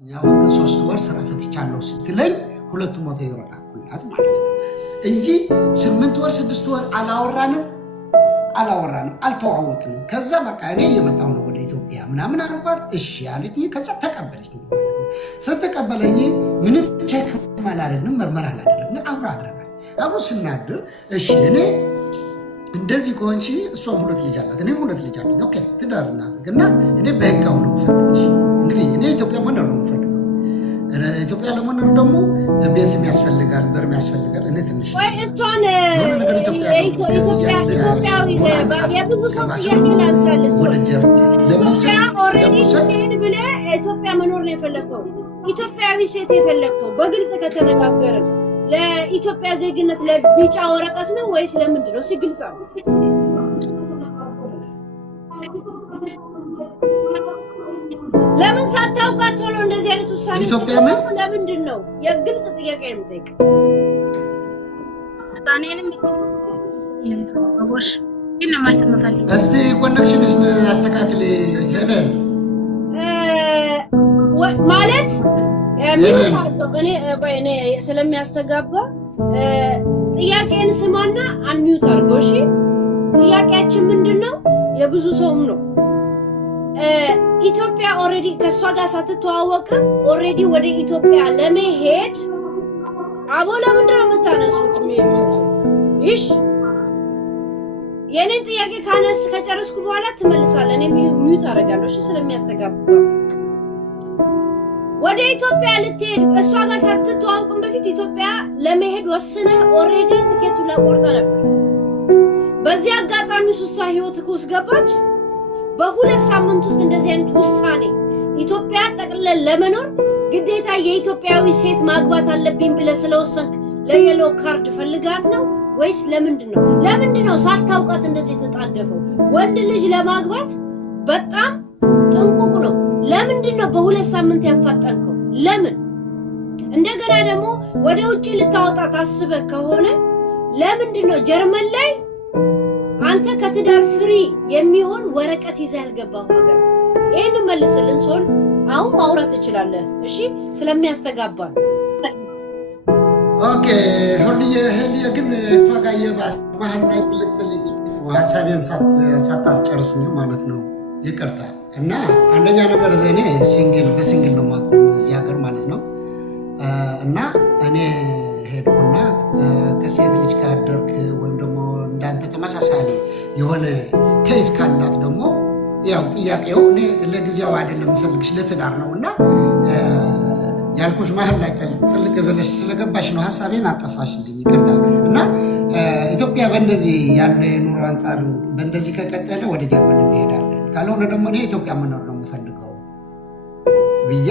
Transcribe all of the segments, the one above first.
ያው ሶስት ወር ስራ ፈትቻለሁ ስትለኝ 200 ዩሮ ላኩላት ማለት ነው እንጂ 8 ወር 6 ወር አላወራንም አልተዋወቅንም። ከዛ በቃ እኔ የመጣው ነው ወደ ኢትዮጵያ ምናምን አልኳት። እሺ አለኝ። ከዛ ተቀበለች ማለት ነው። ስትቀበለኝ ምንም ቼክ ማላደረግንም ምርመራ አላደረግንም። አብሮ አድረናል። አብሮ ስናድር እሺ እኔ እንደዚህ ከሆንሽ እሷም 2 ልጅ አላት እኔም 2 ልጅ አለኝ። ኦኬ ትዳርና ግን እኔ በህጋው ነው ፈልግሽ እንግዲህ እኔ ኢትዮጵያ መኖር ነው ፈልገው ኢትዮጵያ ለመኖር ደግሞ ቤት የሚያስፈልጋል ብር የሚያስፈልጋል። እኔ ትንሽ ወይ እሷን ኢትዮጵያዊ የብዙ ሰው ያላንሳል ኢትዮጵያ ኦሬዲ ብለ ኢትዮጵያ መኖር ነው የፈለከው ኢትዮጵያዊ ሴት የፈለከው በግልጽ ከተነጋገረ ለኢትዮጵያ ዜግነት ለቢጫ ወረቀት ነው ወይስ ለምንድን ነው ሲግልጻ ለምን ሳታውቃት ቶሎ እንደዚህ አይነት ውሳኔ ኢትዮጵያ ምን ለምንድን ነው የግልጽ ጥያቄ የምጠይቅ ታኔንም ይንጽባቦሽ ግን ማለት መፈልግ እስቲ ኮኔክሽንስ አስተካክል ሄለን ማለት እኔ ስለሚያስተጋባ ጥያቄን ስማና አንሚዩት አድርገው። እሺ ጥያቄያችን ምንድነው? የብዙ ሰውም ነው። ኢትዮጵያ ኦሬዲ ከሷ ጋር ሳትተዋወቅ ኦሬዲ ወደ ኢትዮጵያ ለመሄድ አቦ ለምንድነው የምታነሱት? ይሽ የኔን ጥያቄ ከጨረስኩ በኋላ ትመልሳለህ። እኔ ሚዩት አደርጋለሁ። እሺ ስለሚያስተጋባ ወደ ኢትዮጵያ ልትሄድ እሷ ጋር ሳትተዋወቅም በፊት ኢትዮጵያ ለመሄድ ወስነህ ኦሬዲ ትኬቱን ላቆርጠ ነበር። በዚህ አጋጣሚ እሷ ህይወትህ ውስጥ ገባች። በሁለት ሳምንት ውስጥ እንደዚህ አይነት ውሳኔ ኢትዮጵያ ጠቅልለን ለመኖር ግዴታ የኢትዮጵያዊ ሴት ማግባት አለብኝ ብለህ ስለወሰንክ ለየሎ ካርድ ፈልጋት ነው ወይስ ለምንድነው ሳታውቃት እንደዚህ ተጣደፈው? ወንድ ልጅ ለማግባት በጣም ጥንቁቅ ነው። ለምንድነው በሁለት ሳምንት ያፋጠንከው? ለምን? እንደገና ደግሞ ወደ ውጪ ልታወጣ ታስበህ ከሆነ ለምንድነው ጀርመን ላይ አንተ ከትዳር ፍሪ የሚሆን ወረቀት ይዘህ ያልገባው ሀገር? ይሄን መልስልን ሶል አሁን ማውራት ትችላለህ። እሺ ስለሚያስተጋባ ኦኬ ሁልዬ ግን ተጋየ ማህና ልክልኝ ሐሳቤን ሳታስጨርስኝ ማለት ነው። ይቅርታ እና አንደኛ ነገር እኔ በሲንግል ነው ማለት እዚህ ሀገር ማለት ነው። እና እኔ ሄድኩና ከሴት ልጅ ካደርክ ወይም ደግሞ እንዳንተ ተመሳሳይ የሆነ ኬስ ካላት ደግሞ ያው ጥያቄው እኔ ለጊዜው አይደለም ፈልግሽ ለትዳር ነውና ያልኩሽ መሀል ላይ ጥልቅ ብለሽ ስለገባሽ ነው ሐሳቤን አጠፋሽልኝ። ይቅርታ እና ኢትዮጵያ በእንደዚህ ያለ ኑሮ አንፃር በእንደዚህ ከቀጠለ ወደ ጀርመን እንሄዳለን። ካልሆነ ደግሞ እኔ ኢትዮጵያ መኖር ነው የምፈልገው ብዬ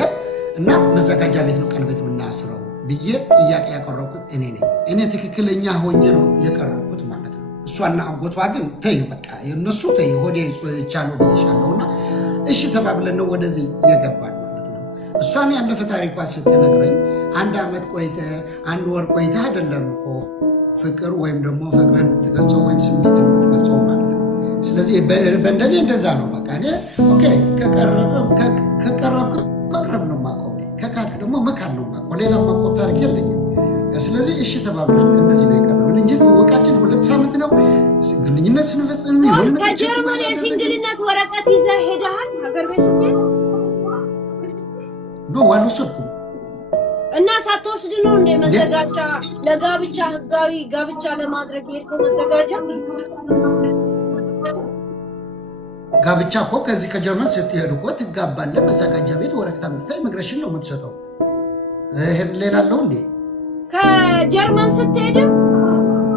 እና መዘጋጃ ቤት ነው ቀለበት የምናስረው ብዬ ጥያቄ ያቀረብኩት እኔ ነኝ። እኔ ትክክለኛ ሆኜ ነው የቀረብኩት ማለት ነው። እሷና አጎቷ ግን ተይ በቃ የነሱ ተይ ሆዴ ይቻለው ብዬሻለሁና እሺ ተባብለን ነው ወደዚህ የገባን ማለት ነው። እሷን ያለፈ ታሪኳ ስትነግረኝ 1 ዓመት ቆይተ 1 ወር ቆይተ አይደለም እኮ ፍቅር ወይም ደግሞ ፍቅርን ትገልጸው ወይም ስሜትን ትገልጸው ማለት ነው። ስለዚህ በእንደኔ እንደዛ ነው። በቃ እኔ ኦኬ ከቀረብክ መቅረብ ነው የማውቀው፣ ከካድክ ደግሞ መካድ ነው የማውቀው። ሌላ የማውቀው ታሪክ የለኝም። ስለዚህ እሺ ተባብለን እንደዚህ ነው የቀረብን እንጂ ወቃችን 2 ሳምንት ነው ግንኙነት ስንፈጽም ይሁን። ከጀርመን የሲንግልነት ወረቀት ይዘህ ሄደሃል ሀገር ቤት ስትሄድ? ኖ አልወሰድኩም። እና ሳትወስድ ነው እንደ መዘጋጃ ለጋብቻ ህጋዊ ጋብቻ ለማድረግ የሄድከው? መዘጋጃ ጋብቻ እኮ ከዚህ ከጀርመን ስትሄድ እኮ ትጋባለህ። መዘጋጃ ቤት ወረቀት አምጥተህ ኢሚግሬሽን ነው የምትሰጠው። ይሄን ሌላ አለው እንዴ? ከጀርመን ስትሄድ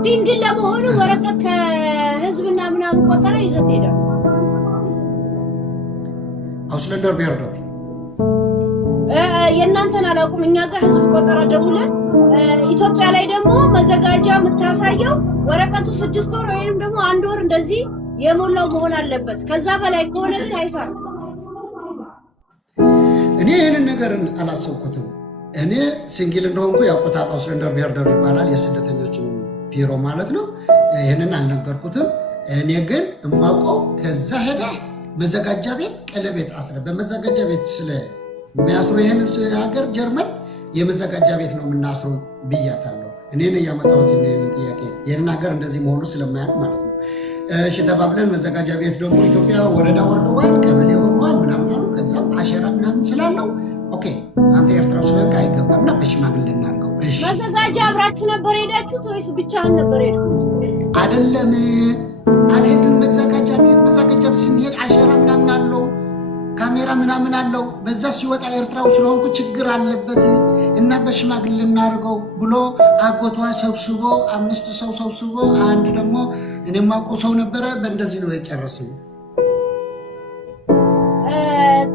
ሲንግል ለመሆኑ ወረቀት ከህዝብና ምናምን ቆጠራ ይዘህ ትሄዳለህ። አውስለንደር ቢሄርደር የእናንተን አላውቅም። እኛ ጋር ህዝብ ቆጠራ ደውለን ኢትዮጵያ ላይ ደግሞ መዘጋጃ የምታሳየው ወረቀቱ 6 ወር ወይንም ደግሞ 1 ወር እንደዚህ የሞላው መሆን አለበት። ከዛ በላይ ከሆነ ግን አይሰራም። እኔ ይህንን ነገር አላሰብኩትም። እኔ ሲንግል እንደሆንኩ ያውቁታል። አውስለንደር ቢሄርደር ይባላል፣ የስደተኞችን ቢሮ ማለት ነው። ይህንን አልነገርኩትም። እኔ ግን እማውቀው ከዛ ሄዳ መዘጋጃ ቤት ቀለቤት አስረ በመዘጋጃ ቤት የሚያስሩ ይህን ሀገር ጀርመን የመዘጋጃ ቤት ነው የምናስረው ብያታለሁ። እኔን እያመጣሁት ይህን ጥያቄ ይህን ሀገር እንደዚህ መሆኑ ስለማያውቅ ማለት ነው። እሺ ተባብለን መዘጋጃ ቤት ደግሞ ኢትዮጵያ ወረዳ ወርደዋል፣ ቀበሌ ሆነዋል ምናምን አሉ። ከዛም አሸራ ምናምን ስላለው ኦኬ አንተ ኤርትራ ስለካ አይገባም እና በሽማግሌ እናድርገው። እሺ መዘጋጃ አብራችሁ ነበር ሄዳችሁት ወይስ ብቻህን ነበር ሄድኩ? አይደለም አልሄድን። መዘጋጃ ቤት ስንሄድ አሸራ ምናምን አለው፣ ካሜራ ምናምን አለው። በዛ ሲወጣ ኤርትራው ስለሆንኩ ችግር አለበት እና በሽማግሌ እናድርገው ብሎ አጎቷ ሰብስቦ 5 ሰው ሰብስቦ አንድ ደግሞ እኔ የማውቀው ሰው ነበረ። በእንደዚህ ነው የጨረስነው።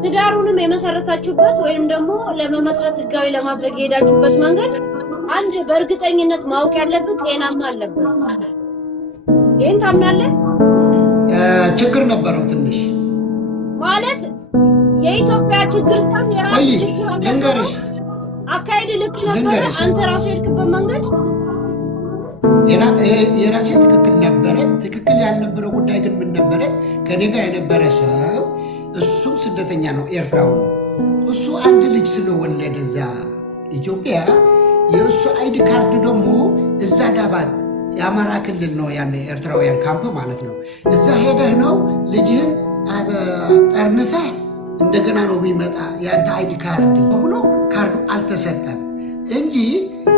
ትዳሩንም የመሰረታችሁበት ወይም ደግሞ ለመመስረት ህጋዊ ለማድረግ የሄዳችሁበት መንገድ አንድ በእርግጠኝነት ማወቅ ያለብን ጤናማ አለብን። ይህን ታምናለህ? ችግር ነበረው ትንሽ ማለት የኢትዮጵያ ችግር ሳይሆን የራሱ ችግር ልንገርሽ፣ አካሄድ ልክ ነበረ። አንተ ራሱ የሄድክበት መንገድ የራሴ ትክክል ነበረ። ትክክል ያልነበረው ጉዳይ ግን ምን ነበረ? ከኔ ጋር የነበረ ሰው እሱም ስደተኛ ነው፣ ኤርትራው ነው። እሱ አንድ ልጅ ስለወለደ እዛ ኢትዮጵያ የእሱ አይዲ ካርድ ደግሞ እዛ ዳባት የአማራ ክልል ነው ያለ ኤርትራውያን ካምፕ ማለት ነው። እዛ ሄደህ ነው ልጅህን ጠርንፈህ እንደገና ነው የሚመጣ የአንተ አይዲ ካርድ ብሎ ካርዱ አልተሰጠም እንጂ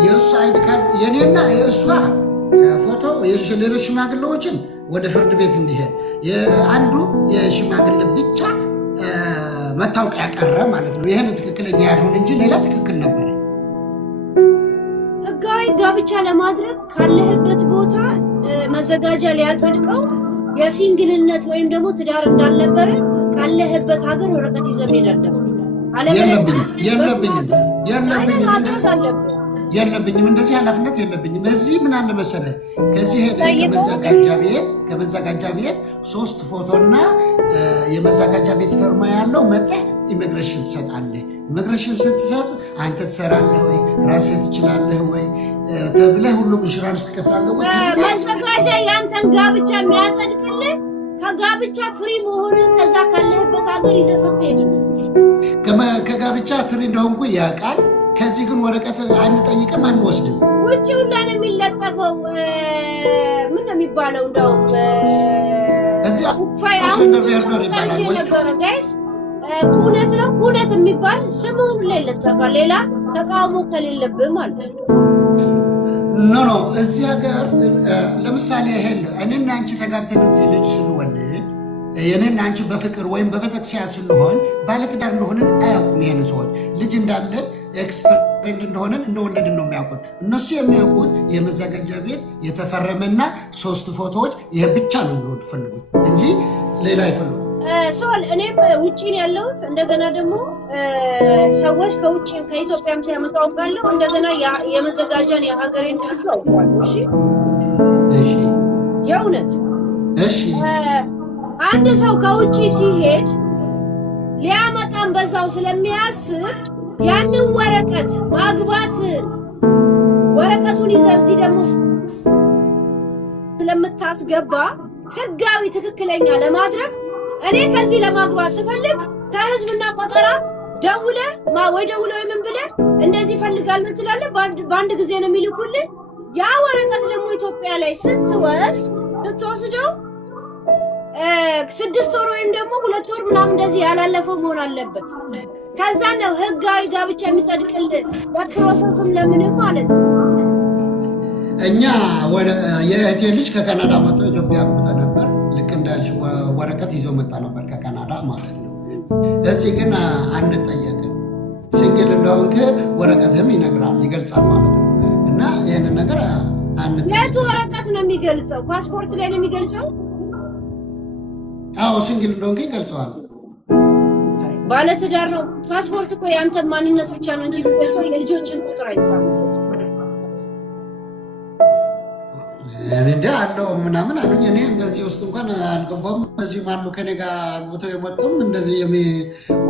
የእሱ አይዲ ካርድ የኔና የእሷ ፎቶ ሌሎች ሽማግሌዎችን ወደ ፍርድ ቤት እንዲሄድ የአንዱ የሽማግሌ ብቻ መታወቂያ ቀረ ማለት ነው። ይህን ትክክለኛ ያልሆነ እንጂ ሌላ ትክክል ነበረ። ህጋዊ ጋብቻ ለማድረግ ካለህበት ቦታ መዘጋጃ ሊያጸድቀው የሲንግልነት ወይም ደግሞ ትዳር እንዳልነበረ ካለህበት ሀገር ወረቀት ይዘህ መሄድ አለብህ። የለብኝም እንደዚህ ኃላፊነት የለብኝም። እዚህ ምን አለ መሰለህ፣ ከዚህ ሄደህ ከመዘጋጃ ቤት 3 ፎቶና የመዘጋጃ ቤት ፈርማ ያለው መጠህ ኢሚግሬሽን ትሰጣለህ። ኢሚግሬሽን ስትሰጥ አንተ ትሰራለህ ወይ ራስህ ትችላለህ ወይ ተብለህ ሁሉም ኢንሹራንስ ትከፍላለህ ወይ። መዘጋጃ ያንተን ጋብቻ የሚያጸድቅልህ ከጋብቻ ፍሪ መሆንን ከዛ ካለህበት ሀገር ይዘህ ስትሄድ ከጋብቻ ፍሪ እንደሆንኩ ያውቃል። ከዚህ ግን ወረቀት አንጠይቅም አንወስድም። ውጭ ሁላ ነው የሚለጠፈው። ምን ነው የሚባለው? እንደውም እዚያ ጋይስ ኩነት ነው ኩነት የሚባል ስም ሁሉ ላይ ይለጠፋል። ሌላ ተቃውሞ ከሌለብህ ማለት ነው። ኖ እዚህ ሀገር ለምሳሌ ይሄን እኔና አንቺ ተጋብተን እዚህ ልጅ ስንወልድ የኔና አንቺ በፍቅር ወይም በቤተክርስቲያን ስንሆን ባለትዳር እንደሆንን አያውቁም። ይሄን ሰዎች ልጅ እንዳለን ኤክስፐርት እንደሆነን እንደወለድን ነው የሚያውቁት። እነሱ የሚያውቁት የመዘጋጃ ቤት የተፈረመና 3 ፎቶዎች ይሄ ብቻ ነው የሚፈልጉት እንጂ ሌላ አይፈልጉም። ሶል እኔም ውጪ ነው ያለሁት። እንደገና ደግሞ ሰዎች ከውጪ ከኢትዮጵያም ሲያመጡ አውቃለሁ። እንደገና የመዘጋጃን የሀገሬን ህግ አውቃለሁ። እሺ የእውነት እሺ አንድ ሰው ከውጪ ሲሄድ ሊያመጣም በዛው ስለሚያስብ ያንን ወረቀት ማግባት ወረቀቱን ይዘህ እዚህ ደግሞ ስለምታስገባ ህጋዊ ትክክለኛ ለማድረግ እኔ ከዚህ ለማግባት ስፈልግ ከህዝብና ቆጠራ ደውለህ ወይ ምን ብለህ እንደዚህ ፈልጋለሁ ትላለህ። በአንድ ጊዜ ነው የሚልኩልህ። ያ ወረቀት ደግሞ ኢትዮጵያ ላይ ስትወስደው 6 ወር ወይም ደግሞ 2 ወር ምናምን እንደዚህ ያላለፈው መሆን አለበት። ከዛ ነው ህጋዊ ጋብቻ የሚጸድቅልህ በፕሮሰስም ለምንም ማለት ነው። እኛ የእህቴ ልጅ ከካናዳ መጥቶ ኢትዮጵያ አግብታ ነበር። ልክ እንዳልሽ ወረቀት ይዞ መጣ ነበር ከካናዳ ማለት ነው። እዚህ ግን አንጠየቅም። ሲንግል እንደሆንክ ወረቀትም ይገልጻል ማለት ነው። እና ይህንን ነገር የቱ ወረቀት ነው የሚገልጸው? ፓስፖርት ላይ ነው የሚገልጸው? አዎ ሲንግል እንደሆንክ ይገልጸዋል። ባለትዳር ነው። ፓስፖርት እኮ የአንተ ማንነት ብቻ ነው እንጂ የሚገልጸው የልጆችን ቁጥር አይጻፍበት። እንደ አለው ምናምን አሉኝ። እኔ እንደዚህ ውስጥ እንኳን አልገባም። እዚህ ማሉ ከኔ ጋር አግብተው የመጡም እንደዚህ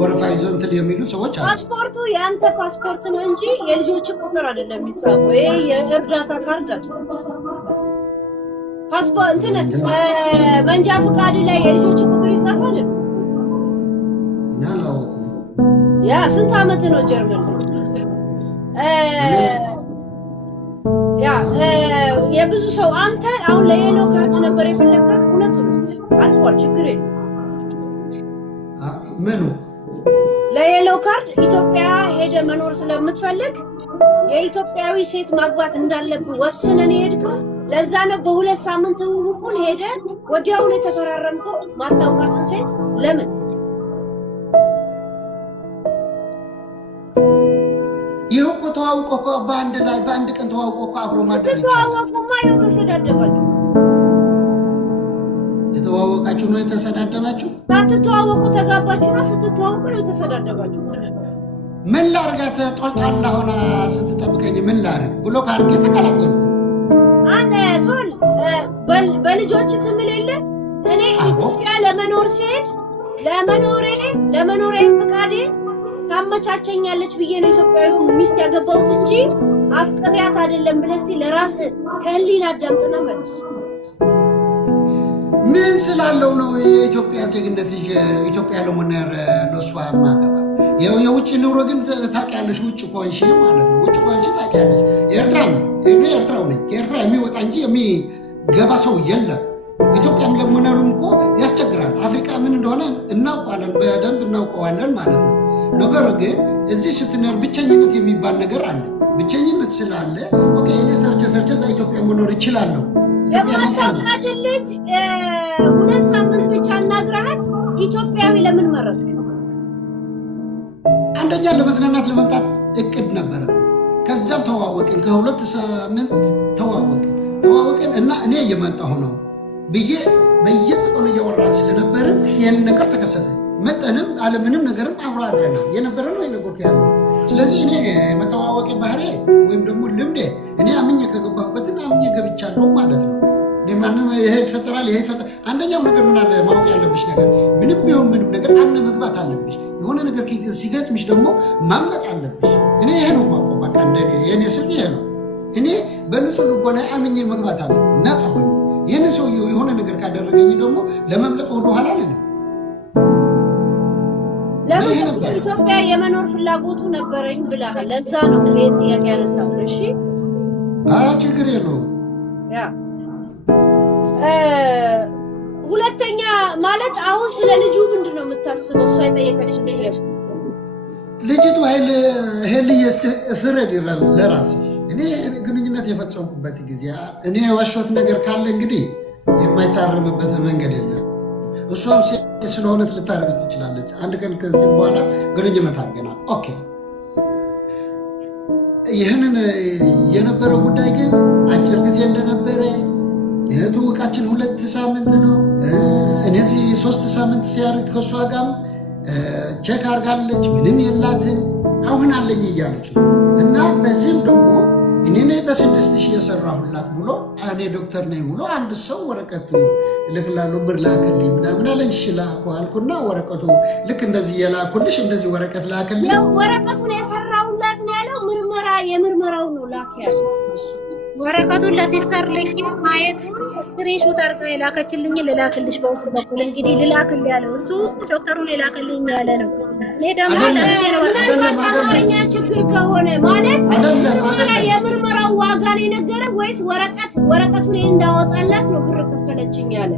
ወረፋ ይዘው እንትን የሚሉ ሰዎች አሉ። ፓስፖርቱ የአንተ ፓስፖርት ነው እንጂ የልጆችን ቁጥር አይደለም የሚጻፈው። ይሄ የእርዳታ ካርድ አለ። ፓስፖርት እንትን መንጃ ፈቃድ ላይ የልጆችን ቁጥር ይጻፋል። እና አላወኩም ያ ስንት ዓመት ነው ጀርመን? ያ የብዙ ሰው አንተ አሁን ለየሎ ካርድ ነበር የፈለካት እውነቱን እስቲ አልፏል፣ ችግር የለም። ምኑ ለየሎ ካርድ ኢትዮጵያ ሄደ መኖር ስለምትፈልግ የኢትዮጵያዊ ሴት ማግባት እንዳለብን ወስነን ሄድከው። ለዛ ነው በሁለት ሳምንት ውቁን ሄደ ወዲያውኑ የተፈራረምከው ማታውቃትን ሴት ለምን? ይኸው እኮ ተዋውቆ እኮ በአንድ ላይ በአንድ ቀን ተዋውቆ እኮ አብሮ ማደር ይቻላል። ተዋወቁማ ይኸው ተሰዳደባችሁ። የተዋወቃችሁ ነው የተሰዳደባችሁ? ሳትተዋወቁ ተጋባችሁ ነው። ስትተዋወቁ ነው የተሰዳደባችሁ። ምን ላርጋት? ጦልጣላ ሆና ስትጠብቀኝ ምን ላርግ ብሎ ካርጌ ተቀላቀሉ። አንተ ሶል በልጆች ትምል የለ እኔ ኢትዮጵያ ለመኖር ሲሄድ ለመኖሬ ፍቃዴ ታመቻቸኛለች ብዬ ነው ኢትዮጵያዊ ሚስት ያገባሁት እንጂ አፍቅሪያት አይደለም ብለህ እስኪ ለራስህ ከህሊና አዳምጥና መልስ። ምን ስላለው ነው የኢትዮጵያ ዜግነት ኢትዮጵያ ለመኖር ለሷ ማገባ? የውጭ ኑሮ ግን ታውቂያለሽ፣ ውጭ ኮንሽ ማለት ነው። ውጭ ኮንሽ ታውቂያለሽ። እኔ ኤርትራው ነኝ። ከኤርትራ የሚወጣ እንጂ የሚገባ ሰው የለም። ኢትዮጵያም ለመኖርም እኮ ያስቸግራል። አፍሪካ ምን እንደሆነ እናውቀዋለን፣ በደንብ እናውቀዋለን ማለት ነው። ነገር ግን እዚህ ስትኖር ብቸኝነት የሚባል ነገር አለ። ብቸኝነት ስላለ ኦኬ እኔ ሰርቼ እዛ ኢትዮጵያ መኖር እችላለሁ። የማታውቃትን ልጅ 2 ሳምንት ብቻ እናግራት ኢትዮጵያዊ ለምን መረጥክ? አንደኛ ለመዝናናት ለመምጣት እቅድ ነበረብን። ከዛም ተዋወቅን። ከ2 ሳምንት ተዋወቅን እና እኔ እየመጣሁ ነው ብዬ በየቀኑ እያወራን ስለነበርን ይህን ነገር ተከሰተ። መጠንም አለምንም ነገርም አብሮ አድረናል። የነበረ ነው የነገርኩህ ያለው። ስለዚህ እኔ መተዋወቂ ባህሪ ወይም ደግሞ ልምዴ እኔ አምኜ ከገባሁበትን አምኜ ገብቻለሁ ማለት ነው። ማንም ይሄ ይፈጠራል ይሄ ይፈጠራል። አንደኛው ነገር ምን አለ ማወቅ ያለብሽ ነገር ምንም ቢሆን ምንም ነገር አምነ መግባት አለብሽ። የሆነ ነገር ሲገጥምሽ ደግሞ ማምለጥ አለብሽ። እኔ ይሄ ነው የማውቀው። በቃ እንደኔ የኔ ስልት ይሄ ነው። እኔ በንጹህ ልቦና አምኜ መግባት አለብኝ እና ጻፈኝ። ይህን ሰውዬው የሆነ ነገር ካደረገኝ ደግሞ ለመምለጥ ወደ ኋላ አለኝ። ለምን ኢትዮጵያ የመኖር ፍላጎቱ ነበረኝ ብለሃል። ለዛ ነው ይሄ ጥያቄ ያነሳው። እሺ ችግር የለውም። ያ ሁለተኛ ማለት አሁን ስለ ልጁ ምንድን ነው የምታስበው? እሷ የጠየቀችኝ ልጅቱ ሄልዬ ፍረድ ይላል ለራስሽ። እኔ ግንኙነት የፈጸምኩበት ጊዜ እኔ የዋሸሁት ነገር ካለ እንግዲህ የማይታረምበት መንገድ የለም። እሷም ስለሆነት ልታረግዝ ትችላለች። አንድ ቀን ከዚህ በኋላ ግንኙነት አድርገናል። ኦኬ ይህንን የነበረው ጉዳይ ግን አጭር ጊዜ እንደነበረ ትውቃችን 2 ሳምንት ነው። እነዚህ 3 ሳምንት ሲያርግ ከእሷ ጋርም ቼክ አርጋለች። ምንም የላትን አሁን አለኝ እያለች ነው። እና በዚህም ደግሞ እኔ በ6000 የሰራሁላት ብሎ እኔ ዶክተር ነኝ ብሎ አንድ ሰው ወረቀቱ ልክላለሁ ብር ላክልኝ ምናምን አለኝ። እሺ ላኩ አልኩና ወረቀቱ ልክ እንደዚህ የላኩልሽ እንደዚህ ወረቀት ላክልኝ። ወረቀቱን የሰራሁላት ነው ያለው። የምርመራው ነው ላክ ያለው እሱ። ወረቀቱን ለሲስተር ልክ ማየት ስክሪንሾት አድርጋ የላከችልኝ ልላክልሽ በውስጥ በኩል እንግዲህ ልላክል ያለው እሱ ዶክተሩን የላከልኝ ያለ ነው። እኔ ደግሞ ለምን ችግር ከሆነ ማለት የምርመራው ዋጋ ነው የነገረ ወይስ ወረቀቱን እንዳወጣላት ነው ብር ከፈለችኝ ያለ?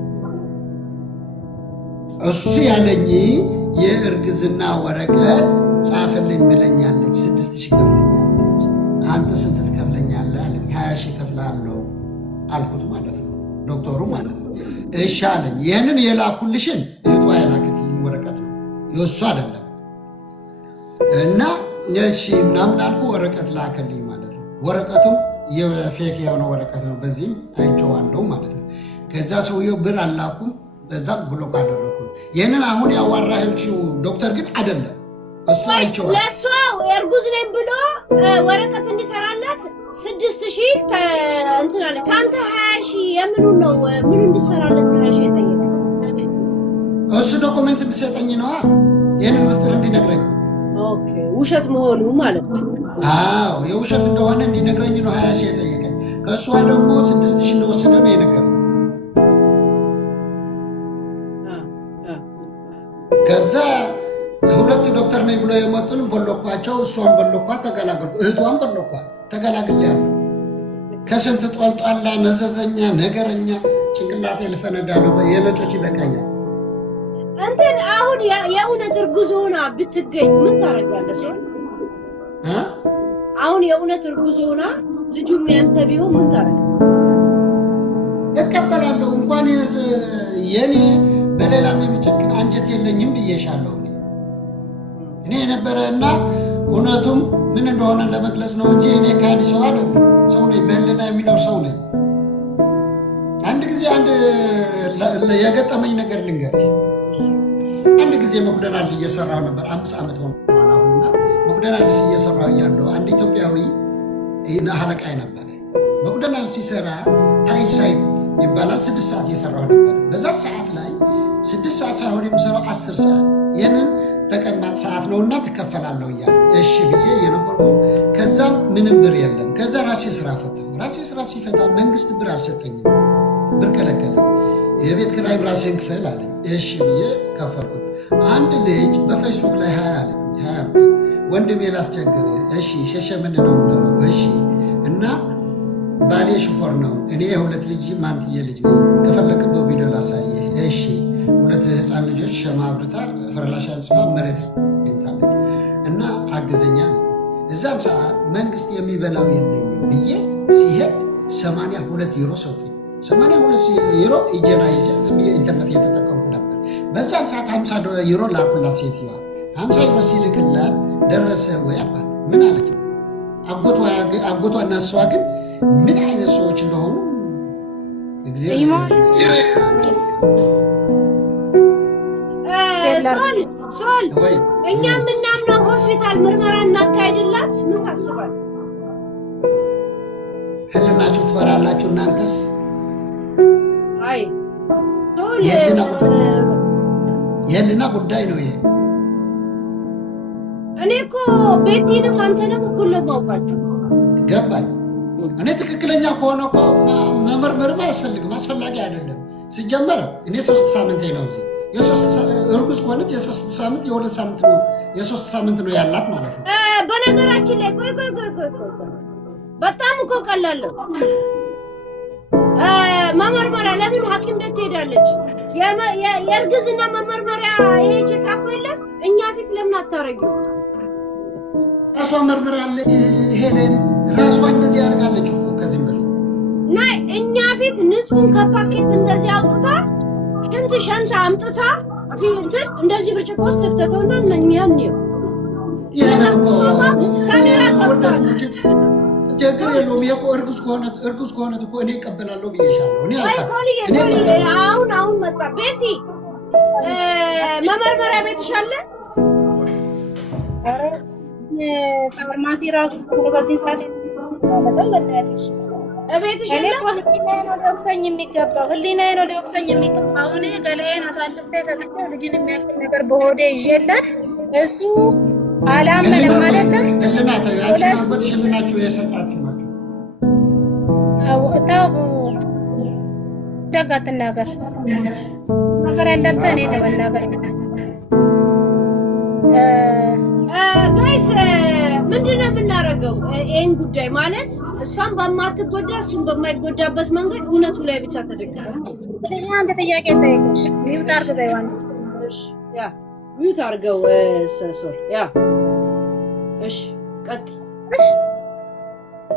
እሱ ያለኝ የእርግዝና ወረቀት ጻፈልኝ ብለኛለች። 6000 ከፍለኛለች። አንተ ስንት ትከፍለኛለህ አለኝ። 20,000 ከፍላለሁ አልኩት ማለት ነው፣ ዶክተሩ ማለት ነው። እሺ አለኝ። ይህንን የላኩልሽን እህቷ የላከችልኝ ወረቀት ነው የእሱ አይደለም። እና እሺ ምናምን አልኩ። ወረቀት ላከልኝ ማለት ነው። ወረቀቱም የፌክ የሆነ ወረቀት ነው። በዚህም አይቼዋለሁ ማለት ነው። ከዛ ሰውየው ብር አላኩም፣ በዛም ብሎክ አደረኩት። ይህንን አሁን ያዋራችው ዶክተር ግን አይደለም እሱ አይቼዋለሁ። ለእሷ እርጉዝ ነኝ ብሎ ወረቀት እንዲሰራላት 6000 እንትን አለ። ከአንተ 20,000 የምኑ ነው? ምን እንዲሰራለት 20,000 የጠየቀ? እሱ ዶኩሜንት እንዲሰጠኝ ነዋ፣ ይህንን ምስጢር እንዲነግረኝ። ኦኬ ውሸት መሆኑ ማለት ነው። አዎ የውሸት እንደሆነ እንዲነግረኝ ነው 20,000 የጠየቀኝ። ከእሷ ደግሞ 6000 እንደወሰደ ነው የነገረኝ። ከዛ 2 ዶክተር ነኝ ብሎ የመጡን በሎኳቸው፣ እሷን በሎኳ ተገላገልኩ፣ እህቷን በሎኳ ተገላግያለሁ። ከስንት ጦልጧላ ነዘዘኛ ነገረኛ ጭንቅላቴ ልፈነዳ ነው። የነጮች ይበቃኛል። እንትን አሁን የእውነት እርጉዝ ሆና ብትገኝ ምን ታደርጋለህ? አሁን የእውነት እርጉዝ ሆና ልጁም ያንተ ቢሆን ምን ታደርጋለህ? እቀበላለሁ። እንኳን የኔ በሌላም የሚጨክን አንጀት የለኝም ብዬሻለሁ። እኔ የነበረ እና እውነቱም ምን እንደሆነ ለመግለጽ ነው እንጂ እኔ ከአዲስ ሰው አይደለም። ሰው ነኝ፣ በህልና የሚኖር ሰው ነኝ። አንድ ጊዜ የገጠመኝ ነገር ልንገርሽ። አንድ ጊዜ መክዶናልድ እየሰራሁ ነበር። 5 ዓመት ሆኗል አሁንና መክዶናልድ እየሰራሁ እያለሁ አንድ ኢትዮጵያዊ አለቃዬ ነበረ። መክዶናልድ ሲሰራ ታይል ሳይት ይባላል። 6 ሰዓት እየሰራሁ ነበር። በዛ ሰዓት ላይ 6 ሰዓት ሳይሆን የምሰራው 10 ሰዓት ይህንን ተቀማጥ ሰዓት ነውና ትከፈላለሁ እያለ እሺ ብዬ የነበርኩ። ከዛም ምንም ብር የለም። ከዛ ራሴ ስራ ፈታሁ። ራሴ ስራ ሲፈታ መንግስት ብር አልሰጠኝም፣ ብር ከለከለኝ። የቤት ኪራይም ራሴን ክፈል አለኝ። እሺ ብዬ ከፈልኩት። አንድ ልጅ በፌስቡክ ላይ 20 አለኝ። 20 ወንድሜ ላስቸገረ። እሺ ሸሸመኔ ነው የምኖረው። እሺ እና ባሌ ሹፌር ነው። እኔ የሁለት ልጅ ማንትዬ ልጅ ነኝ። ከፈለክበት ቪዲዮ ላሳየህ። እሺ 2 ህፃን ልጆች ሸማ አብርታ ፍርላሻ አንጽፋ መሬት ታለች እና አግዘኛል። እዛም ሰዓት መንግስት የሚበላው የለኝም ብዬ ሲሄድ 82 ዩሮ ሰጡኝ። 82 ዩሮ እጄ ላይ ይዤ ዝም ብዬ ኢንተርኔት እየተጠቀምኩ ነበር። በዛን ሰዓት 50 ዩሮ ላኩላት ሴትዮዋ። 50 ዩሮ ሲልክላት ደረሰ ወይ አባት ምን አለች? አጎቷ እና እሷ ግን ምን አይነት ሰዎች እንደሆኑ ሶል እኛ የምናምነው ሆስፒታል ምርመራ እናካሄድላት። ምን ታስባል? ህልናችሁ ትፈራላችሁ እናንተስ? አይ ሶል የህልና ጉዳይ ነው ይሄ። እኔ እኮ ቤቲንም አንተንም እኩል ለማውቃችሁ ገባኝ። እኔ ትክክለኛ ከሆነ እኮ መመርመርም አያስፈልግም፣ አስፈላጊ አይደለም። ሲጀመር እኔ 3 ሳምንቴ ነው እዚህ። እርጉዝ ከሆነች የ3 ሳምንት የ2 ሳምንት ነው የ3 ሳምንት ነው ያላት ማለት ነው። በነገራችን ላይ ቆይ በጣም እኮ ቀላለሁ። መመርመሪያ ለምን ሐኪም ቤት ትሄዳለች? የእርግዝና መመርመሪያ ይሄ ቼካፕ የለም? እኛ ፊት ለምን አታረጊው? ራሷ መርምራ ሄለን ራሷ እንደዚህ ያደርጋለች እኮ ከዚህም በፊት ናይ እኛ ፊት ንጹህ ከፓኬት እንደዚህ አውጥታ ሽንት ሸንታ አምጥታ እንትን እንደዚህ ብርጭቆ ውስጥ ትክተተውና እኛን ነው ችግር የለውም። ይሄ እርጉዝ ከሆነ እኮ እኔ እቀበላለሁ ብዬሻለሁ። አሁን መጣ ቤቲ መመርመሪያ ቤትሽ አለ? ፋርማሲ ራሱ በዚህ ሰዓት እቤትሽ ሊወቅሰኝ የሚገባው ህሊናዬ ነው ሊወቅሰኝ የሚገባው። እኔ ገላዬን አሳልፌ ሰጥቼው ልጅን የሚያክል ነገር በሆዴ ይዤለት እሱ አላመነም አይደለም። ሽልናችሁ የሰጣችሁ ናቸው። ተው ደግ አትናገር። ነገር ያለብህ እኔ ተመናገር። ጋይስ ምንድነው የምናደርገው? ይህን ጉዳይ ማለት እሷን በማትጎዳ እሱን በማይጎዳበት መንገድ እውነቱ ላይ ብቻ ተደግፈ አንድ ጥያቄ ጠይቅሽ። ሚውት አድርገው በይዋንስ ሚውት አድርገው ሶል እሺ ቀጥይ።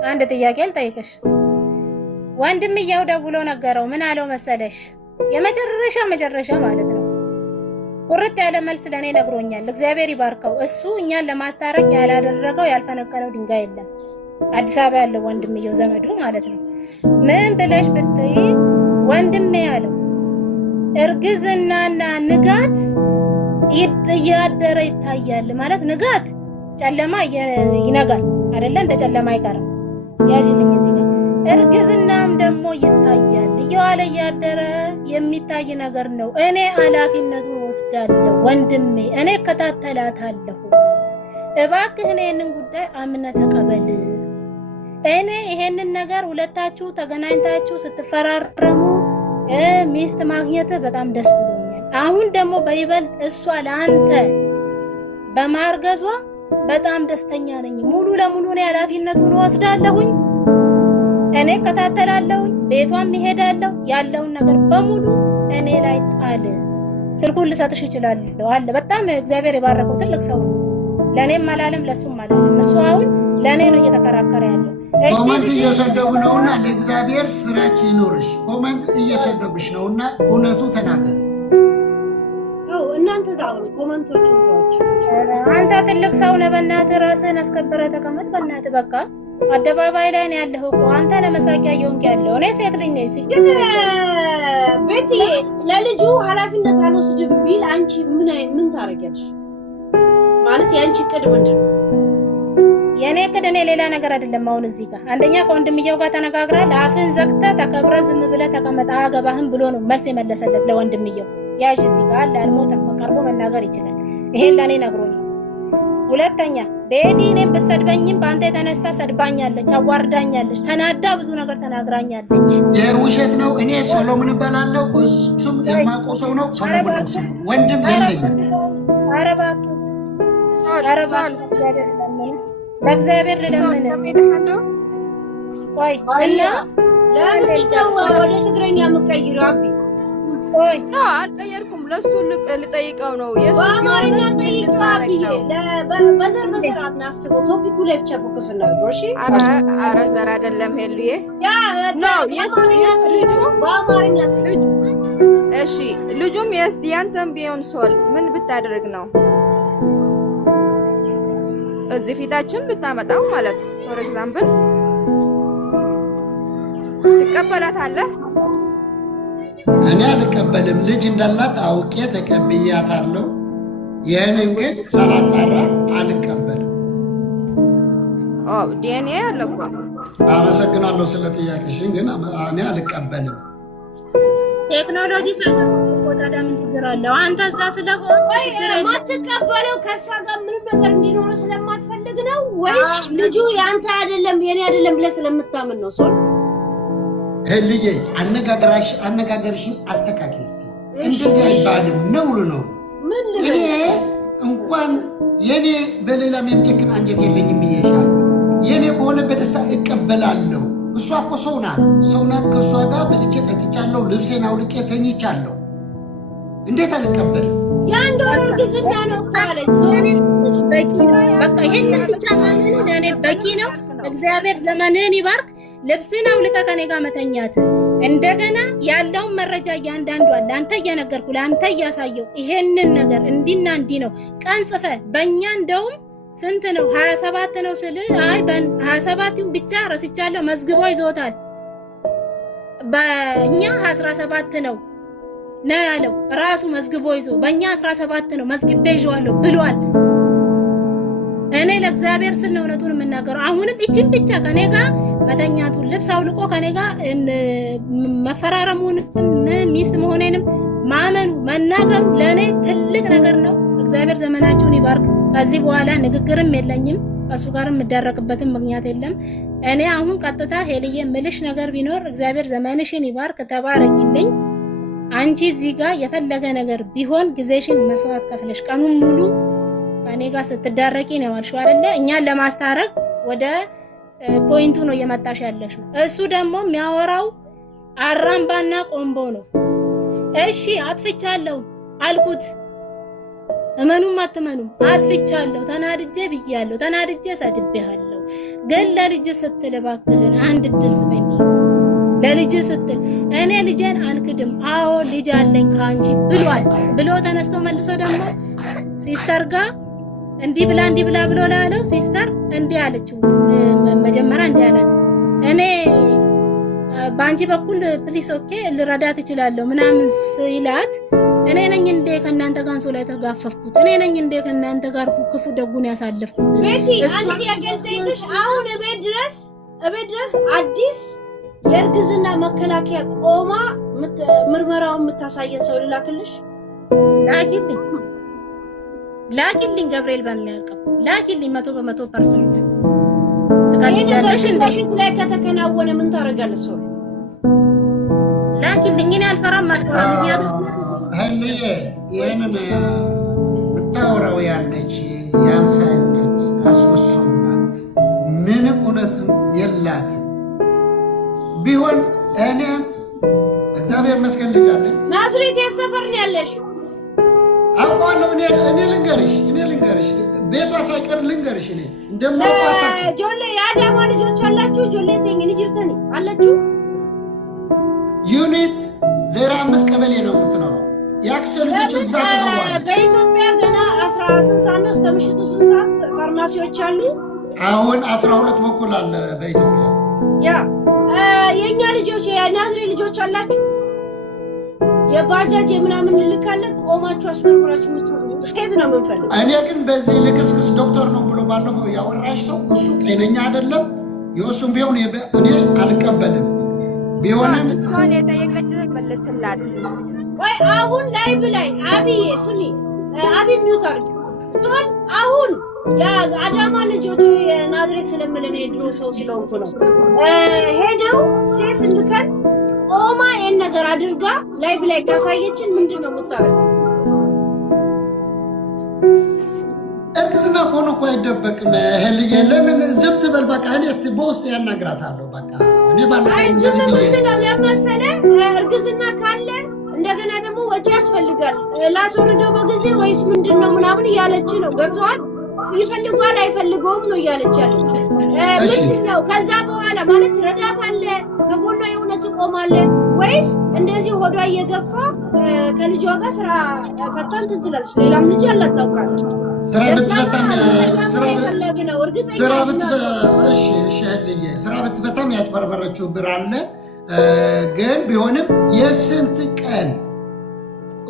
አንድ ጥያቄ ልጠይቅሽ። ወንድምየው ደውሎ ነገረው። ምን አለው መሰለሽ? የመጨረሻ ማለት ነው ቁርጥ ያለ መልስ ለኔ ነግሮኛል። እግዚአብሔር ይባርከው። እሱ እኛን ለማስታረቅ ያላደረገው ያልፈነቀለው ድንጋይ የለም። አዲስ አበባ ያለው ወንድምየው ዘመዱ ማለት ነው። ምን ብለሽ ብትይ ወንድሜ ያለው እርግዝናና ንጋት እያደረ ይታያል ማለት ንጋት ጨለማ ይነጋል አይደለ? እንደ ጨለማ አይቀርም። ያጅልኝ እዚህ ጋር እርግዝናም ደግሞ ይታያል። እየዋለ እያደረ የሚታይ ነገር ነው። እኔ ኃላፊነቱን ወስዳለሁ ወንድሜ፣ እኔ እከታተላታለሁ። እባክህ ይሄንን ጉዳይ አምነህ ተቀበል። እኔ ይሄንን ነገር ሁለታችሁ ተገናኝታችሁ ስትፈራረሙ ሚስት ማግኘት በጣም ደስ ብሎኛል። አሁን ደግሞ በይበልጥ እሷ ለአንተ በማርገዟ በጣም ደስተኛ ነኝ። ሙሉ ለሙሉ ነው ኃላፊነቱን ወስዳለሁኝ። እኔ ከታተላለሁኝ፣ ቤቷም ይሄዳለሁ። ያለውን ነገር በሙሉ እኔ ላይ ጣል። ስልኩን ልሰጥሽ እችላለሁ አለ። በጣም እግዚአብሔር የባረከው ትልቅ ሰው ነው። ለኔም አላለም ለሱም አላለም። እሱ አሁን ለኔ ነው እየተከራከረ ያለው። ኮመንት እየሰደቡ ነውና ለእግዚአብሔር ፍራች ይኖርሽ። ኮመንት እየሰደቡሽ ነውና እውነቱ ተናገር። እናንተ ታውሩ ኮመንቶችን ተዋችሁ። አንተ ትልቅ ሰው ነህ። በእናትህ ራስህን አስከብረህ ተቀመጥ። በእናትህ በቃ አደባባይ ላይ ነው ያለኸው እኮ አንተ ለመሳቂያ እየሆንክ ያለው። እኔ ሴት ልጅ ነኝ። ግን ቤቲ ለልጁ ኃላፊነት አልወስድም ቢል አንቺ ምን ታረጊያለሽ? ማለት የአንቺ ቅድ ምንድን ነው? የኔ ቅድ እኔ ሌላ ነገር አይደለም። አሁን እዚህ ጋር አንደኛ ከወንድምየው ጋር ተነጋግራል። አፍን ዘግተህ ተከብረህ ዝም ብለህ ተቀመጥ አገባህም ብሎ ነው መልስ የመለሰለት ለወንድምየው። ያዥ እዚህ ጋር አለ አልሞተም፣ ቀርቦ መናገር ይችላል። ይሄን ለኔ ነግሮኛል። ሁለተኛ ቤቲ እኔም ብትሰድበኝም በአንተ የተነሳ ሰድባኛለች፣ አዋርዳኛለች፣ ተናዳ ብዙ ነገር ተናግራኛለች። የውሸት ነው። እኔ ሰሎሞን እባላለሁ። እሱም የማውቀው ሰው ነው። ሰሎሞን ነው ስሙ። ወንድም የለኝም። ኧረ እባክህ በእግዚአብሔር ልለምን። ቆይ እና ለምንድነው ወደ ትግረኛ የምትቀይረው? አቢ ቆይ ነው አልቀየርኩም። ለሱ ልጠይቀው ነው። በአማርኛ ጠይቀው አቢ። በዘር አናስበው። ቶፒኩ ላይ ብቻ ፎከስ እናድርገው። እሺ። ኧረ ዘር አይደለም ሄሉዬ ነው ልጁ በአማርኛ ልጁ። እሺ ልጁም ያንተም ቢሆን ሶል ምን ብታደርግ ነው እዚህ ፊታችን ብታመጣው ማለት ፎር ኤግዛምፕል ትቀበላታለህ? እኔ አልቀበልም። ልጅ እንዳላት አውቄ ተቀብያታለሁ። ይህንን ግን ሳላጣራ አልቀበልም። ዲኤንኤ አለ እኮ። አመሰግናለሁ ስለ ጥያቄሽን፣ ግን እኔ አልቀበልም። ቴክኖሎጂ ታዲያ ምን ችግር አለው? አንተ እዛ ስለሆነ ማትቀበለው ከእሷ ጋር ምንም ነገር እንዲኖር ስለማትፈልግ ነው ወይስ ልጁ ያንተ አይደለም የኔ አይደለም ብለህ ስለምታምን ነው? ሶል ህልዬ አነጋገርሽን አስተካክይ እስቲ። እንደዚህ አይባልም፣ ነውር ነው። እኔ እንኳን የኔ በሌላም የምጨክን አንጀት የለኝም ብዬሻለሁ። የኔ ከሆነ በደስታ እቀበላለሁ። እሷ እኮ ሰው ናት። ከእሷ ጋር በልቼ ጠጥቻለሁ፣ ልብሴን አውልቄ ተኝቻለሁ። እንዴት አልቀበልም? የአንድ ወር እርግዝና ነው እኮ አለች። በቂ ነው በቃ። ይሄን ብቻ ማመኑ ለእኔ በቂ ነው። እግዚአብሔር ዘመንህን ይባርክ። ልብስን አውልቀ ከኔ ጋር መተኛት፣ እንደገና ያለውን መረጃ እያንዳንዷን ለአንተ እየነገርኩ ለአንተ እያሳየው ይሄንን ነገር እንዲና እንዲህ ነው ቀን ጽፈ በእኛ እንደውም ስንት ነው 27 ነው ስል አይ በ27 ብቻ ረስቻለሁ መዝግቦ ይዞታል። በእኛ 17 ነው ያለው ራሱ መዝግቦ ይዞ በእኛ 17 ነው መዝግቤ ይዤዋለሁ ብሏል። እኔ ለእግዚአብሔር ስለ እውነቱን የምናገረው አሁንም እቺን ብቻ ከኔ ጋር መተኛቱን ልብስ አውልቆ ከኔ ጋር መፈራረሙን ሚስት መሆኔንም ማመኑ መናገሩ ለኔ ትልቅ ነገር ነው። እግዚአብሔር ዘመናችሁን ይባርክ። ከዚህ በኋላ ንግግርም የለኝም ከሱ ጋር የምደረቅበትም ምክንያት የለም። እኔ አሁን ቀጥታ ሄልዬ ምልሽ ነገር ቢኖር እግዚአብሔር ዘመንሽን ይባርክ፣ ተባረኪልኝ። አንቺ እዚህ ጋር የፈለገ ነገር ቢሆን ጊዜሽን መስዋዕት ከፍለሽ ቀኑን ሙሉ ከኔ ጋር ስትዳረቂ ነው ያልሽው አይደለ? እኛን ለማስታረቅ ወደ ፖይንቱ ነው እየመጣሽ ያለሽው። እሱ ደግሞ የሚያወራው አራምባና ቆምቦ ነው። እሺ አጥፍቻለሁ አልኩት። እመኑም አትመኑም አጥፍቻለሁ፣ ተናድጄ ብያለሁ፣ ተናድጄ ሰድቤሃለሁ። ግን ለልጅ ስትል እባክህን አንድ እድል ስጠኝ። ለልጅ ስትል እኔ ልጄን አልክድም፣ አዎ ልጅ አለኝ ካንቺ ብሏል ብሎ ተነስቶ መልሶ ደግሞ ሲስተር ጋር እንዲህ ብላ ብሎ ላለው ሲስተር እንዲህ አለችው። መጀመሪያ እንዲህ አላት፣ እኔ በአንቺ በኩል ፕሊስ ኦኬ ልረዳት እችላለሁ ምናምን ሲላት እኔ ነኝ እንዴ ከእናንተ ጋር አንሶ ላይ ተጋፈፍኩት? እኔ ነኝ እንዴ ከእናንተ ጋር ክፉ ደጉን ያሳለፍኩት? ቤቲ አንቺ ያገልጠይሽ አሁን እቤት ድረስ አዲስ የእርግዝና መከላከያ ቆማ ምርመራውን የምታሳየን ሰው ልላክልሽ? ላኪልኝ ገብርኤል በሚያውቀው ላኪልኝ 100% ትቀልጃለሽ እንዴ? ላይ ከተከናወነ ምን ታረጋለሽ? ሶሪ ላኪልኝ። እኔ አልፈራም ማለት ነው። ህልዬ ይህንን ብታወራው ያለች የአምሳይነት አስወሰኑ ናት። ምንም እውነትም የላትም። ቢሆን እኔም እግዚአብሔር ይመስገን ልጅ አለኝ። ናዝሬት የሰፈር ነው ያለሽ? አውቀዋለሁ። እኔ ልንገርሽ ቤቷ ሳይቀር ልንገርሽ እኔ እንደማውቋት ጆሌ የአዳማ ልጆች አላችሁ? ጆሌ ተኝ ንጅርተኒ አላችሁ? ዩኒት 05 ቀበሌ ነው የምትኖረው። የአክሴ ልጆች እዛ ተገቧል። በኢትዮጵያ ገና 18 ሰዓት ነው እስከ ምሽቱ 8 ሰዓት ፋርማሲዎች አሉ። አሁን 12 በኩል አለ በኢትዮጵያ። ያ የእኛ ልጆች የናዝሬት ልጆች አላችሁ? የባጃጅ የምናምን ልካለ ቆማችሁ አስመርምራችሁ እስከየት ነው የምንፈልግ? እኔ ግን በዚህ ልክስክስ ዶክተር ነው ብሎ ባለፈው ያወራሽ ሰው እሱ ጤነኛ አይደለም። የእሱም ቢሆን እኔ አልቀበልም። ቢሆንም እሷን የጠየቀችህን መልስላት። ወይ አሁን ላይቭ ላይ አብዬ ስሚ፣ አብይ ሚውት አድርጊ። እሷን አሁን የአዳማ ልጆች የናዝሬት ስለምልን የድሮ ሰው ስለሆንኩ ነው ሄደው ሴት ልከን ቆማ ይህን ነገር አድርጋ ላይቭ ላይ ካሳየችን ምንድን ነው የምታረገው? እርግዝና ከሆነ እኮ አይደበቅም። እህልዬ ለምን ዝም ትበል? በቃ እኔ እስቲ በውስጥ ያናግራታለሁ። በቃ እኔ ባለምንድነው ለመሰለ እርግዝና ካለ እንደገና ደግሞ ወጪ ያስፈልጋል። ላስወርደው በጊዜ ወይስ ምንድን ነው ምናምን እያለች ነው። ገብተዋል? ይፈልጓል አይፈልገውም ነው እያለች ያለች። ምንድን ነው ከዛ በኋላ ማለት ረዳት አለ ከጎኗ የሆነ ትቆማለ ወይስ እንደዚህ ሆዷ እየገፋ ከልጇ ጋር ስራ ፈታን ትላለች? ሌላም ልጅ አላት ታውቃለች። ስራ ብትፈታም ያጭበረበረችው ብር አለ። ግን ቢሆንም የስንት ቀን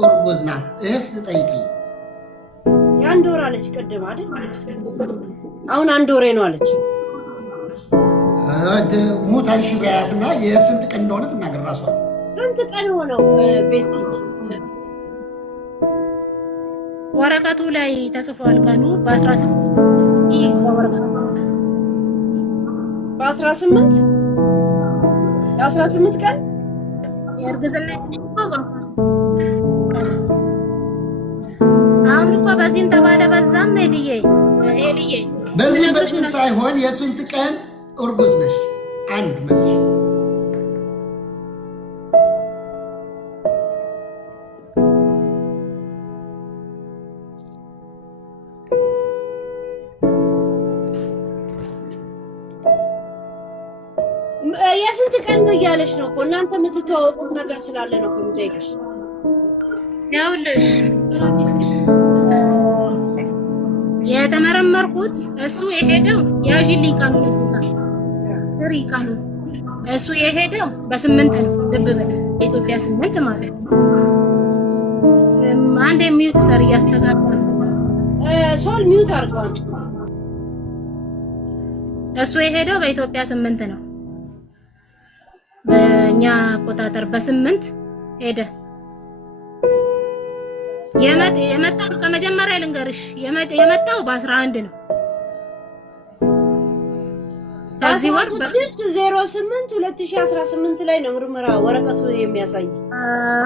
እርጉዝ ናት? ይህስ ትጠይቅልኝ። የአንድ ወር አለች ቅድም አይደል? አሁን አንድ ወሬ ነው አለች። ሙታንሽ በያትና የስንት ቀን እንደሆነ ትናገር ራሷ። ስንት ቀን ሆነው ቤቲ? ወረቀቱ ላይ ተጽፏል ቀኑ በ18 የ18 ቀን የእርግዝና አሁን እኮ በዚህም ተባለ በዛም ሄድዬ በዚህም ሳይሆን የስንት ቀን እርጉዝ ነሽ? አንድ መልሽ። የስንት ቀን ነው እያለሽ ነው እኮ እናንተ የምትተዋወቁት ነገር ስላለ ነው እኮ የምጠይቅሽ። ያውልሽ የተመረመርኩት እሱ የሄደው ያዥልኝ ቀኑን እዚህ ጋር ትሪ ቀኑን እሱ የሄደው በ8 ነው። ልብ በል የኢትዮጵያ 8 ማለት ነው። አንድ የሚዩት ሰር እያስተጋባ ሶል ሚዩት አድርገዋል። እሱ የሄደው በኢትዮጵያ 8 ነው። በእኛ አቆጣጠር በ8 ሄደ። የመጣው ከመጀመሪያ ልንገርሽ የመጣው በ11 ነው። ከዚህ ወር 08 2018 ላይ ነው ምርመራ ወረቀቱ የሚያሳይ።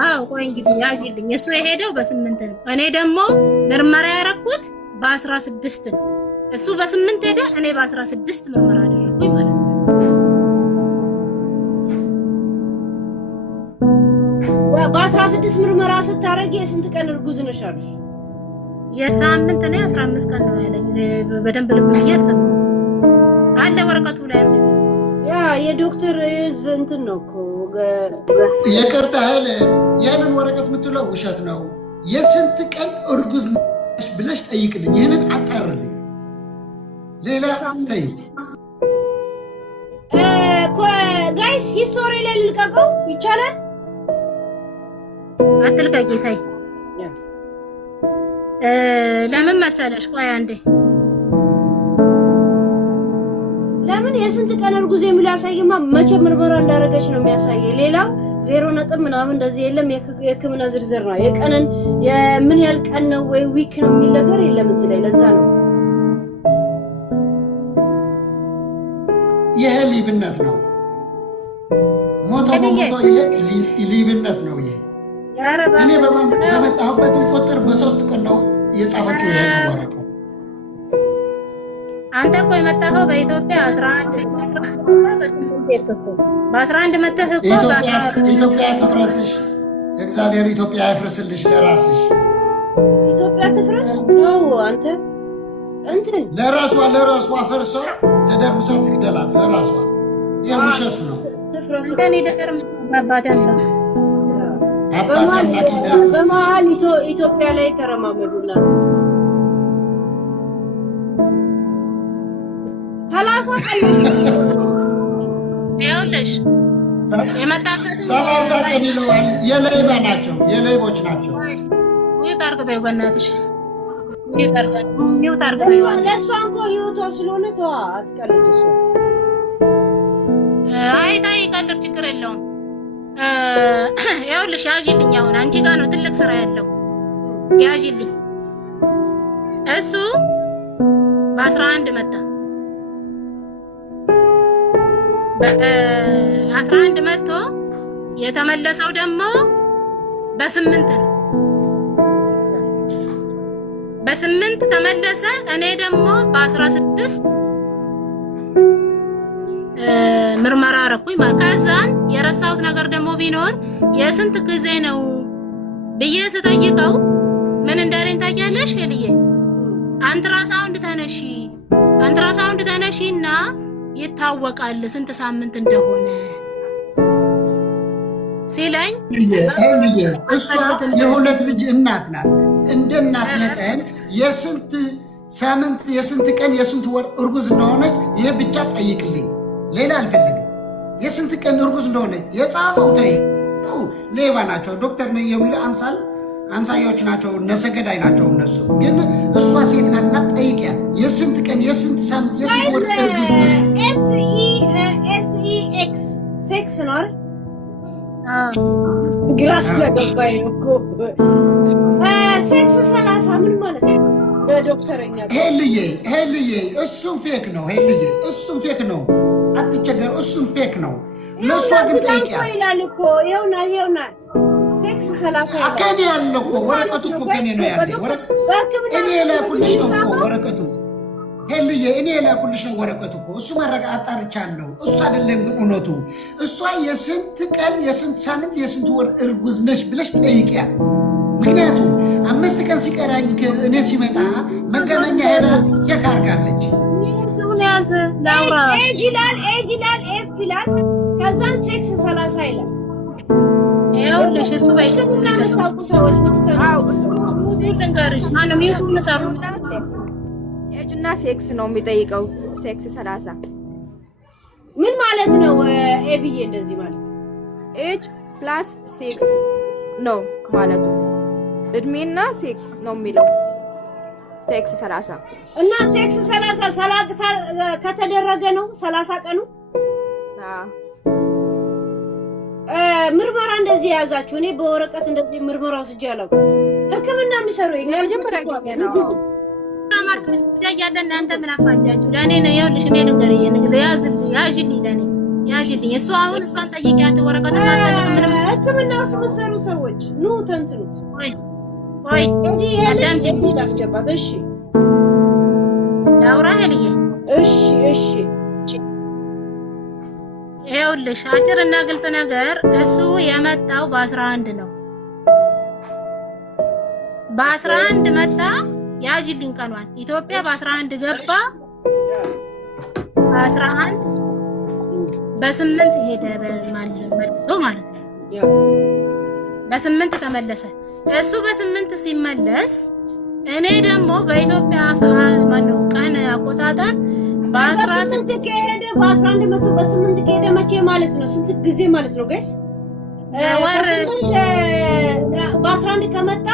አዎ ቆይ እንግዲህ ያዥልኝ። እሱ የሄደው በ8 ነው። እኔ ደግሞ ምርመራ ያረኩት በ16 ነው። እሱ በ8 ሄደ፣ እኔ በ16 ምርመራ አደረኩኝ ማለት ነው። በ16 ምርመራ ስታረጊ የስንት ቀን እርጉዝ ነሽ አሉሽ? የሳምንት ነው 15 ቀን ነው ያለኝ። በደንብ ልብ ብዬ አልሰማሁም። አለ ወረቀቱ ላይ ያ የዶክተር እንትን ነው እኮ ይቅርታ ያለ ያንን ወረቀት የምትለው ውሸት ነው። የስንት ቀን እርጉዝ ነሽ ብለሽ ጠይቅልኝ። ይህንን አጣርልኝ። ሌላ ተይ ጋይስ ሂስቶሪ ላይ ልልቀቀው ይቻላል? አትልቀቂ ታይ። ለምን መሰለሽ? ቆይ አንዴ ለምን የስንት ቀን እርጉዝ የሚል ያሳይማ። መቼ ምርመራ እንዳደረገች ነው የሚያሳየው። ሌላው 0 ነጥብ ምናምን እንደዚህ የለም። የሕክምና ዝርዝር ነው። የቀንን የምን ያህል ቀን ነው ወይ ዊክ ነው የሚል ነገር የለም እዚህ ላይ። ለዛ ነው ይሄ ሊብነት ነው። ሞቶ በሞቶ ይሄ ሊብነት ነው። ይሄ እኔ በመጣሁበትን ቁጥር በ3 ቀን ነው የጻፈችው። ይሄ ወረቀት አንተ እኮ የመጣኸው በኢትዮጵያ 11 በ11 መተህ እኮ ኢትዮጵያ ትፍረስሽ። እግዚአብሔር ኢትዮጵያ ያፍርስልሽ ለራስሽ። ኢትዮጵያ ትፍረስ ነው አንተ እንትን ለራሷ ፈርሶ ተደርምሳ ትግደላት ለራሷ። ይሄ ውሸት ነው። አንተን ይደርምስ አባቴ አንተ በመሀል ኢትዮጵያ ላይ ተረማመዱና ይኸውልሽ የመጣበት 30 ቀን ይለዋል። የሌባ ናቸው፣ የሌቦች ናቸው። ሚውት አድርግ በይው በእናትሽ ለእሷ እንኳ ህይወቷ ስለሆነ ተዋ፣ አትቀልድ። እሷ ታይ ቀልድ ችግር የለውም። ይኸውልሽ ያዥልኝ፣ አሁን አንቺ ጋር ነው ትልቅ ስራ ያለው። ያዥልኝ። እሱ በ11 መጣ፣ በ11 መጥቶ የተመለሰው ደግሞ በ8 ነው። በ8 ተመለሰ። እኔ ደግሞ በ16 ምርመራ አረኩኝ። ከዛን የረሳሁት ነገር ደግሞ ቢኖር የስንት ጊዜ ነው ብዬ ስጠይቀው ምን እንዳለኝ ታውቂያለሽ? ሄልዬ አንትራሳውንድ ተነሺና ይታወቃል ስንት ሳምንት እንደሆነ ሲለኝ፣ እሷ የሁለት ልጅ እናት ናት። እንደ እናት መጠን የስንት ሳምንት፣ የስንት ቀን፣ የስንት ወር እርጉዝ እንደሆነች ይሄ ብቻ ጠይቅልኝ። ሌላ አልፈልግም። የስንት ቀን እርጉዝ እንደሆነች የጻፈው ተይ። ሌባ ናቸው። ዶክተር ነው የሚሉ አምሳያዎች ናቸው። ነፍሰ ገዳይ ናቸው እነሱ። ግን እሷ ሴት ናትና ጠይቂያት። የስንት ቀን፣ የስንት ሳምንት፣ የስንት ወር እርጉዝ ነች? SEX ሴክስ ነው አይደል? ግራ ስለገባኝ ነው እኮ። ሴክስ 30 ምን ማለት ነው? በዶክተረኛ ሄልዬ እሱም ፌክ ነው። ሄልዬ እሱም ፌክ ነው። አትቸገር። እሱም ፌክ ነው። ለእሷ ግን ጠይቂያት ይላል እኮ። ይኸውና ሴክስ 30 ይላል። ከኔ ያለው እኮ ወረቀቱ እኮ ከኔ ነው ያለው። እኔ የላኩልሽ ነው እኮ ወረቀቱ። ሄልዬ እኔ የላኩልሽ ነው ወረቀቱ እኮ። እሱ አጣርቻለሁ። እሱ አይደለም ግን እውነቱ። እሷ የስንት ቀን፣ የስንት ሳምንት፣ የስንት ወር እርጉዝ ነሽ ብለሽ ጠይቂያት። ምክንያቱም 5 ቀን ሲቀራኝ እኔ ሲመጣ መገናኛ ሄዳ ቼክ አድርጋለች። ያዘ ላውራ ኤጅ ይላል ኤፍ ይላል። ከዛን ሴክስ 30 ይላል። ይኸውልሽ እሱ የምታውቁ ሰዎች ትንገርሽ ማንም ይሁን ሰሩ ኤጅ እና ሴክስ ነው የሚጠይቀው። ሴክስ 30 ምን ማለት ነው? ኤብዬ እንደዚህ ማለት ኤጅ ፕላስ ሴክስ ነው ማለቱ። እድሜና ሴክስ ነው የሚለው። ሴክስ 30 እና ሴክስ 30 ከተደረገ ነው 30 ቀኑ። ምርመራ እንደዚህ የያዛችሁ እኔ በወረቀት እንደዚህ ምርመራ ወስጄ አላውቅም። ሕክምና የሚሰሩ የመጀመሪያ ጊዜ ነው። ማስረጃ እያለ እናንተ ምን አፋጃችሁ? ለእኔ ነው። ይኸውልሽ እኔ ያዥልኝ ለእኔ ያዥልኝ። እሱ አሁን እሷን ጠይቂያት። ወረቀት ማስፈልግ ምንም ሕክምና ውስጥ የምትሰሩ ሰዎች ኑ ተንትኑት። ቆይ እንዲህ ያለሽ አስገባት። እሺ ላውራ ሄልዬ። እሺ ይኸውልሽ አጭርና ግልጽ ነገር፣ እሱ የመጣው በ11 ነው። በ11 መጣ። ያዥልኝ ቀኗን። ኢትዮጵያ በ11 ገባ። በ11 በ8 ሄደ መልሶ ማለት ነው። በ8 ተመለሰ። እሱ በ8 ሲመለስ እኔ ደግሞ በኢትዮጵያ ሰዓት ማነው ቀን አቆጣጠር በ18 ከሄደ በ11 መቶ በ8 ከሄደ መቼ ማለት ነው? ስንት ጊዜ ማለት ነው ጋይስ? በ11 ከመጣ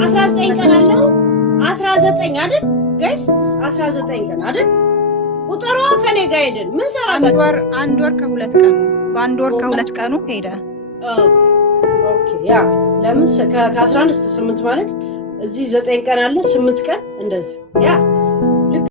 19 ቀን አለው። 19 አይደል ጋይስ? 19 ቀን አይደል? ቁጥሩ ከኔ ጋር ሄደን ምን ሰራበት? አንድ ወር ከ2 ቀኑ በአንድ ወር ከ2 ቀኑ ሄደ። ኦኬ ያ ለምን ከ11 እስከ 8 ማለት እዚህ 9 ቀን አለ 8 ቀን እንደዚህ ያ